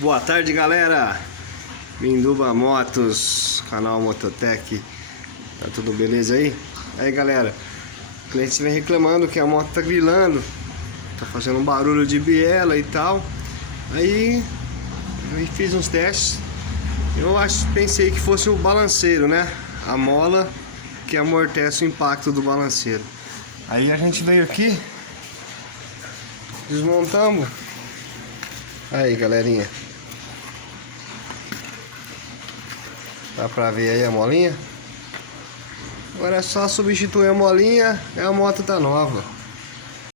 Boa tarde, galera. Minduba Motos, canal Mototech. Tá tudo beleza aí? Aí, galera, o cliente vem reclamando que a moto tá grilando, tá fazendo um barulho de biela e tal. Aí eu fiz uns testes. Pensei que fosse o balanceiro, né? A mola que amortece o impacto do balanceiro. Aí a gente veio aqui, desmontamos. Aí, galerinha, dá pra ver aí a molinha? Agora é só substituir a molinha e a moto tá nova.